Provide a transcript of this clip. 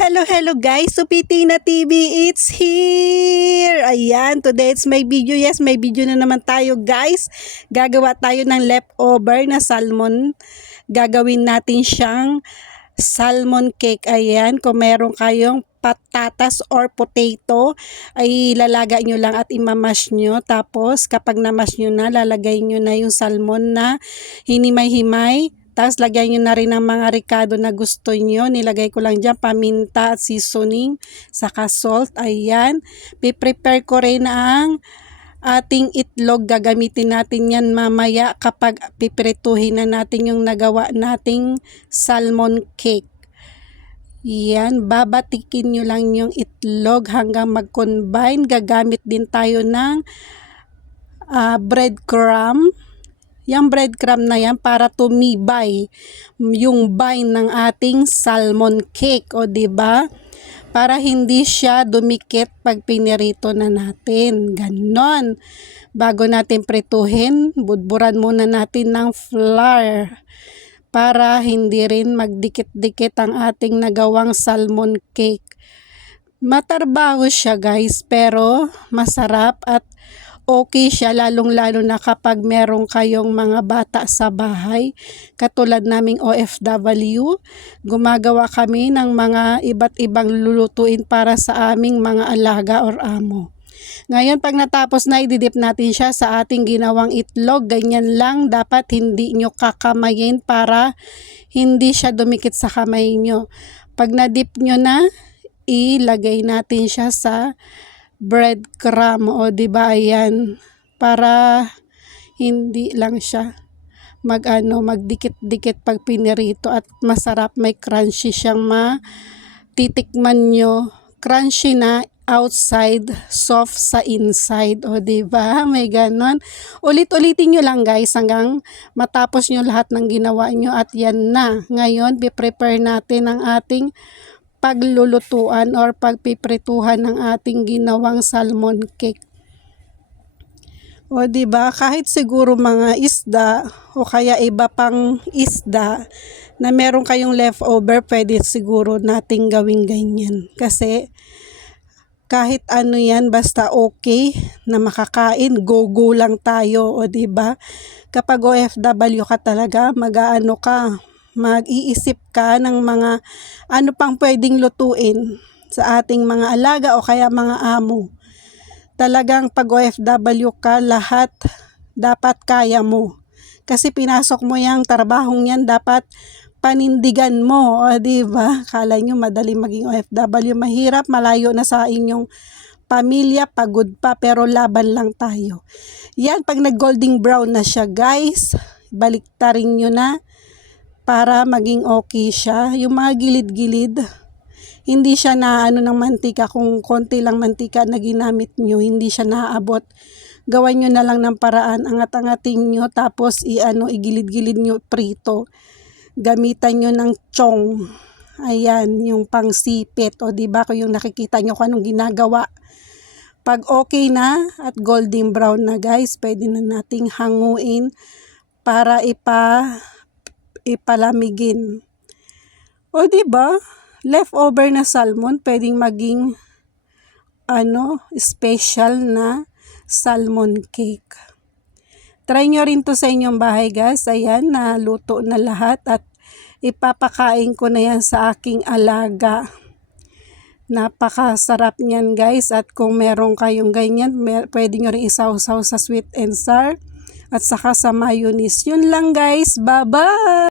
Hello guys, Supitina TV, it's here! Ayan, today it's my video. Yes, may video na naman tayo guys. Gagawa tayo ng leftover na salmon. Gagawin natin siyang salmon cake. Ayan, kung meron kayong patatas or potato, ay lalaga nyo lang at imamash nyo. Tapos, kapag namash nyo na, lalagay nyo na yung salmon na hinimay-himay. Tapos, lagyan nyo na rin ang mga ricado na gusto nyo. Nilagay ko lang dyan paminta at seasoning, saka salt. Ayan. Piprepare ko rin ang ating itlog. Gagamitin natin yan mamaya kapag piprituhin na natin yung nagawa nating salmon cake. Yan. Babatikin nyo lang yung itlog hanggang mag-combine. Gagamit din tayo ng breadcrumb. Yung breadcrumb na yan para tumibay yung bind ng ating salmon cake, o diba? Para hindi siya dumikit pag pinirito na natin. Ganon. Bago natin prituhin, budburan muna natin ng flour para hindi rin magdikit-dikit ang ating nagawang salmon cake. Matarbaho siya guys, pero masarap at okay siya, lalong-lalo na kapag meron kayong mga bata sa bahay. Katulad naming OFW, gumagawa kami ng mga iba't ibang lulutuin para sa aming mga alaga or amo. Ngayon, pag natapos na, ididip natin siya sa ating ginawang itlog. Ganyan lang, dapat hindi nyo kakamayin para hindi siya dumikit sa kamay nyo. Pag nadip nyo na, ilagay natin siya sa breadcrumb, o diba, ayan, para hindi lang siya magdikit-dikit pag pinirito at masarap, may crunchy siyang matitikman nyo, crunchy na outside, soft sa inside, o diba, may ganon. Ulit-ulitin nyo lang guys hanggang matapos nyo lahat ng ginawa nyo at yan na. Ngayon, prepare natin ang ating paglulutuan or pagpiprituhan ng ating ginawang salmon cake. O diba, kahit siguro mga isda o kaya iba pang isda na meron kayong leftover, pwede siguro nating gawing ganyan. Kasi kahit ano yan, basta okay na makakain, go lang tayo, o diba? Kapag OFW ka talaga, mag-aano ka, mag-iisip ka ng mga ano pang pwedeng lutuin sa ating mga alaga o kaya mga amo. Talagang pag OFW ka, lahat dapat kaya mo. Kasi pinasok mo yung trabahong yan, dapat panindigan mo, o diba? Kala nyo madali maging OFW, mahirap, malayo na sa inyong pamilya, pagod pa, pero laban lang tayo. Yan, pag nag-golden brown na siya guys, baliktarin nyo na para maging okay siya. Yung mga gilid-gilid, hindi siya na ng mantika. Kung konti lang mantika na ginamit nyo, hindi siya naaabot. Gawan nyo na lang ng paraan, angat-angatin nyo, tapos igilid-gilid nyo prito. Gamitan nyo ng chong. Ayan, yung pangsipit, o diba, kung yung nakikita nyo kung anong ginagawa. Pag okay na at golden brown na guys, pwede na nating hanguin para ipalamigin. O diba, leftover na salmon pwedeng maging special na salmon cake. Try nyo rin to sa inyong bahay guys. Ayan, naluto na lahat at ipapakain ko na yan sa aking alaga. Napakasarap niyan guys, at kung meron kayong ganyan, pwede nyo rin isaw-saw sa sweet and sour at saka sa mayonnaise. Yun lang guys, bye-bye!